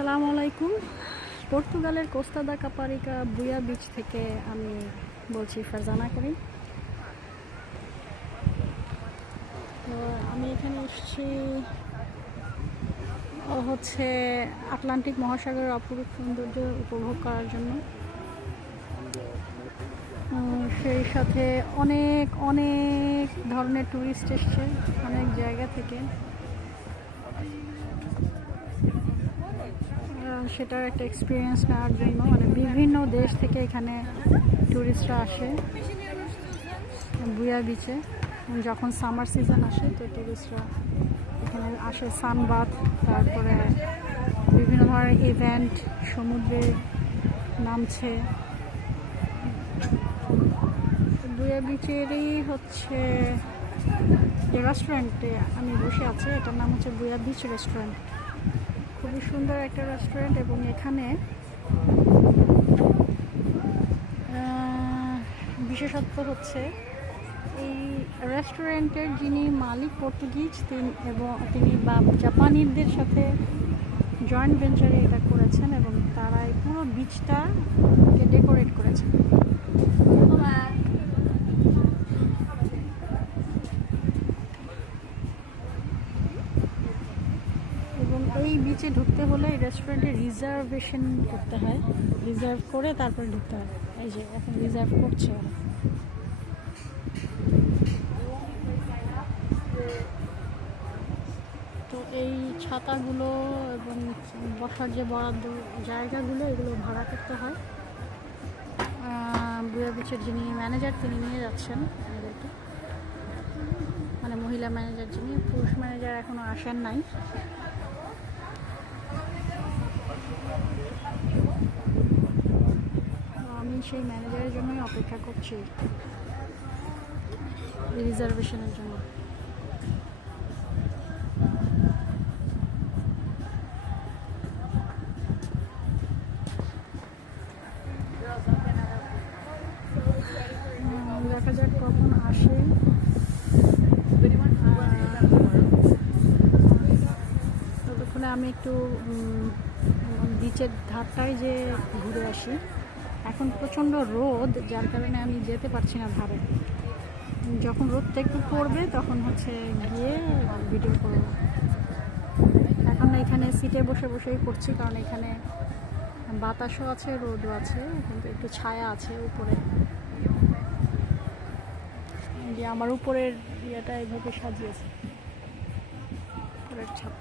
আসসালামু আলাইকুম। পর্তুগালের কোস্তা দা কাপারিকা বুয়া বিচ থেকে আমি বলছি ফারজানা করিম। তো আমি এখানে এসেছি হচ্ছে আটলান্টিক মহাসাগরের অপরূপ সৌন্দর্য উপভোগ করার জন্য। সেই সাথে অনেক অনেক ধরনের ট্যুরিস্ট এসছে অনেক জায়গা থেকে। সেটার একটা এক্সপিরিয়েন্স নেওয়ার জন্য মানে বিভিন্ন দেশ থেকে এখানে ট্যুরিস্টরা আসে বুয়া বিচে। যখন সামার সিজন আসে তো ট্যুরিস্টরা এখানে আসে সানবাথ, তারপরে বিভিন্ন ধরনের ইভেন্ট, সমুদ্রে নামছে। বুয়া বিচেরই হচ্ছে যে রেস্টুরেন্টে আমি বসে আছি এটার নাম হচ্ছে বুয়া বিচ রেস্টুরেন্ট। খুবই সুন্দর একটা রেস্টুরেন্ট এবং এখানে বিশেষত্ব হচ্ছে এই রেস্টুরেন্টের যিনি মালিক পর্তুগিজ তিনি জাপানিদের সাথে জয়েন্ট ভেঞ্চারে এটা করেছেন এবং তারা এই পুরো বিচটাকে ডেকোরেট করেছেন। এবং এই বিচে ঢুকতে হলে এই রেস্টুরেন্টে রিজার্ভেশন করতে হয়, রিজার্ভ করে তারপরে ঢুকতে হয়। এই যে এখন রিজার্ভ করছে ওরা। তো এই ছাতাগুলো এবং বসার যে বরাদ্দ জায়গাগুলো এগুলো ভাড়া করতে হয়। বুয়া বিচের যিনি ম্যানেজার তিনি নিয়ে যাচ্ছেন আমাদেরকে, মানে মহিলা ম্যানেজার যিনি, পুরুষ ম্যানেজার এখনও আসেন নাই। আমি সেই ম্যানেজারের জন্যই অপেক্ষা করছি রিজার্ভেশনের জন্য। দেখা যাক কখন আসে। ততক্ষণে আমি একটু বিচের ধারটায় যে ঘুরে আসি। এখন প্রচণ্ড রোদ, যার কারণে আমি যেতে পারছি না ধারে। যখন রোদটা একটু পড়বে তখন হচ্ছে গিয়ে ভিডিও করব। এখন এখানে সিটে বসে বসেই করছি, কারণ এখানে বাতাসও আছে, রোদও আছে, কিন্তু একটু ছায়া আছে উপরে। যে আমার উপরের ইয়েটা এইভাবে সাজিয়েছে, উপরের ছাদ।